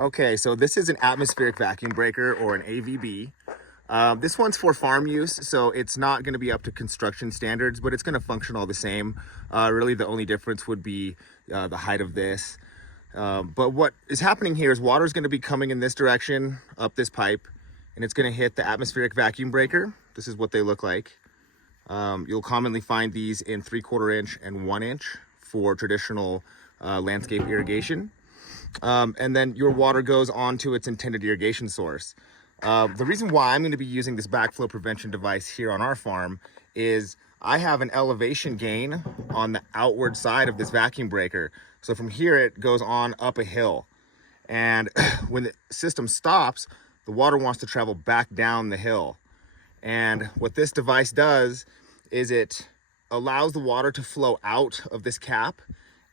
Okay, so this is an atmospheric vacuum breaker, or an AVB. This one's for farm use, so it's not going to be up to construction standards, but it's going to function all the same. Really, the only difference would be the height of this. But what is happening here is water is going to be coming in this direction, up this pipe, and it's going to hit the atmospheric vacuum breaker. This is what they look like. You'll commonly find these in 3/4 inch and 1 inch for traditional landscape irrigation. And then your water goes on to its intended irrigation source. The reason why I'm going to be using this backflow prevention device here on our farm is I have an elevation gain on the outward side of this vacuum breaker. So from here, it goes on up a hill. And when the system stops, the water wants to travel back down the hill. And what this device does is it allows the water to flow out of this cap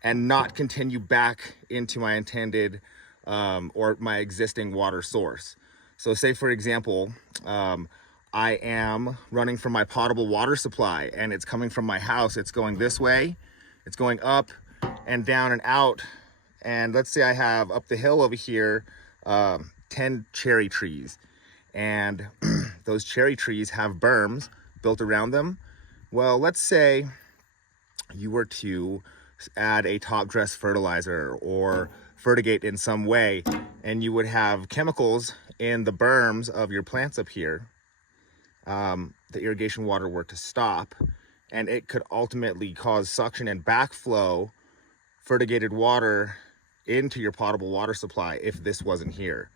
and not continue back into my intended or my existing water source. So say, for example, I am running from my potable water supply and it's coming from my house. It's going this way, it's going up and down and out. And let's say I have up the hill over here 10 cherry trees, and those cherry trees have berms built around them. Well, let's say you were to add a top dress fertilizer or fertigate in some way, and you would have chemicals in the berms of your plants up here. The irrigation water were to stop, and it could ultimately cause suction and backflow fertigated water into your potable water supply if this wasn't here.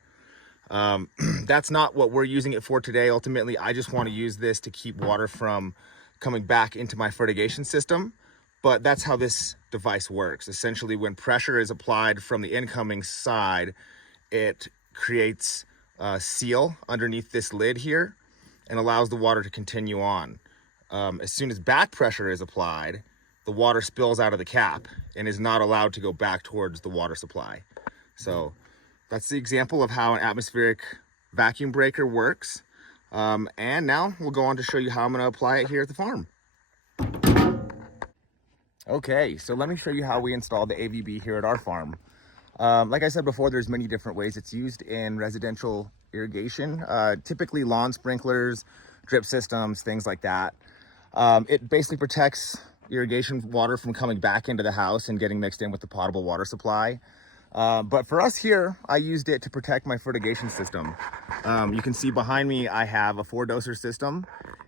That's not what we're using it for today. Ultimately, I just want to use this to keep water from coming back into my fertigation system. But that's how this device works. Essentially, when pressure is applied from the incoming side, it creates a seal underneath this lid here and allows the water to continue on. As soon as back pressure is applied, the water spills out of the cap and is not allowed to go back towards the water supply. So that's the example of how an atmospheric vacuum breaker works. And now we'll go on to show you how I'm going to apply it here at the farm. Okay, so let me show you how we installed the AVB here at our farm. Like I said before, there's many different ways it's used in residential irrigation, typically lawn sprinklers, drip systems, things like that. It basically protects irrigation water from coming back into the house and getting mixed in with the potable water supply. But for us here, I used it to protect my fertigation system. You can see behind me, I have a 4-doser system.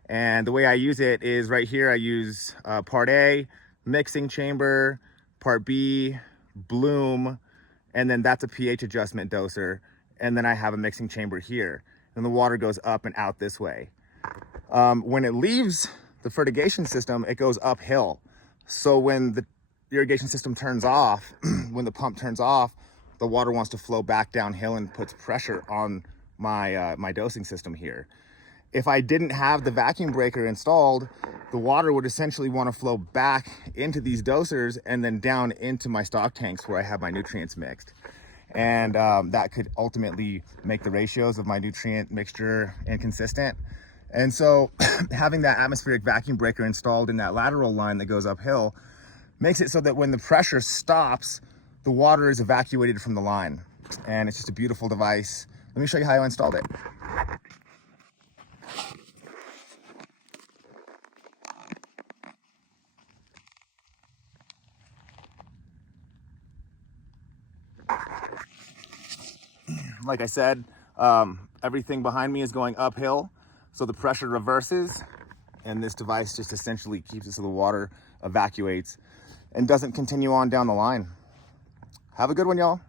And the way I use it is right here, I use part A, mixing chamber, part B, bloom, and then that's a pH adjustment doser. And then I have a mixing chamber here, and the water goes up and out this way. When it leaves the fertigation system, it goes uphill. So when the irrigation system turns off, when the pump turns off, the water wants to flow back downhill and puts pressure on my my dosing system here. If I didn't have the vacuum breaker installed, the water would essentially want to flow back into these dosers and then down into my stock tanks where I have my nutrients mixed. And that could ultimately make the ratios of my nutrient mixture inconsistent. And so having that atmospheric vacuum breaker installed in that lateral line that goes uphill makes it so that when the pressure stops, the water is evacuated from the line. And it's just a beautiful device. Let me show you how I installed it. Like I said, everything behind me is going uphill, so the pressure reverses, and this device just essentially keeps it so the water evacuates and doesn't continue on down the line. Have a good one, y'all.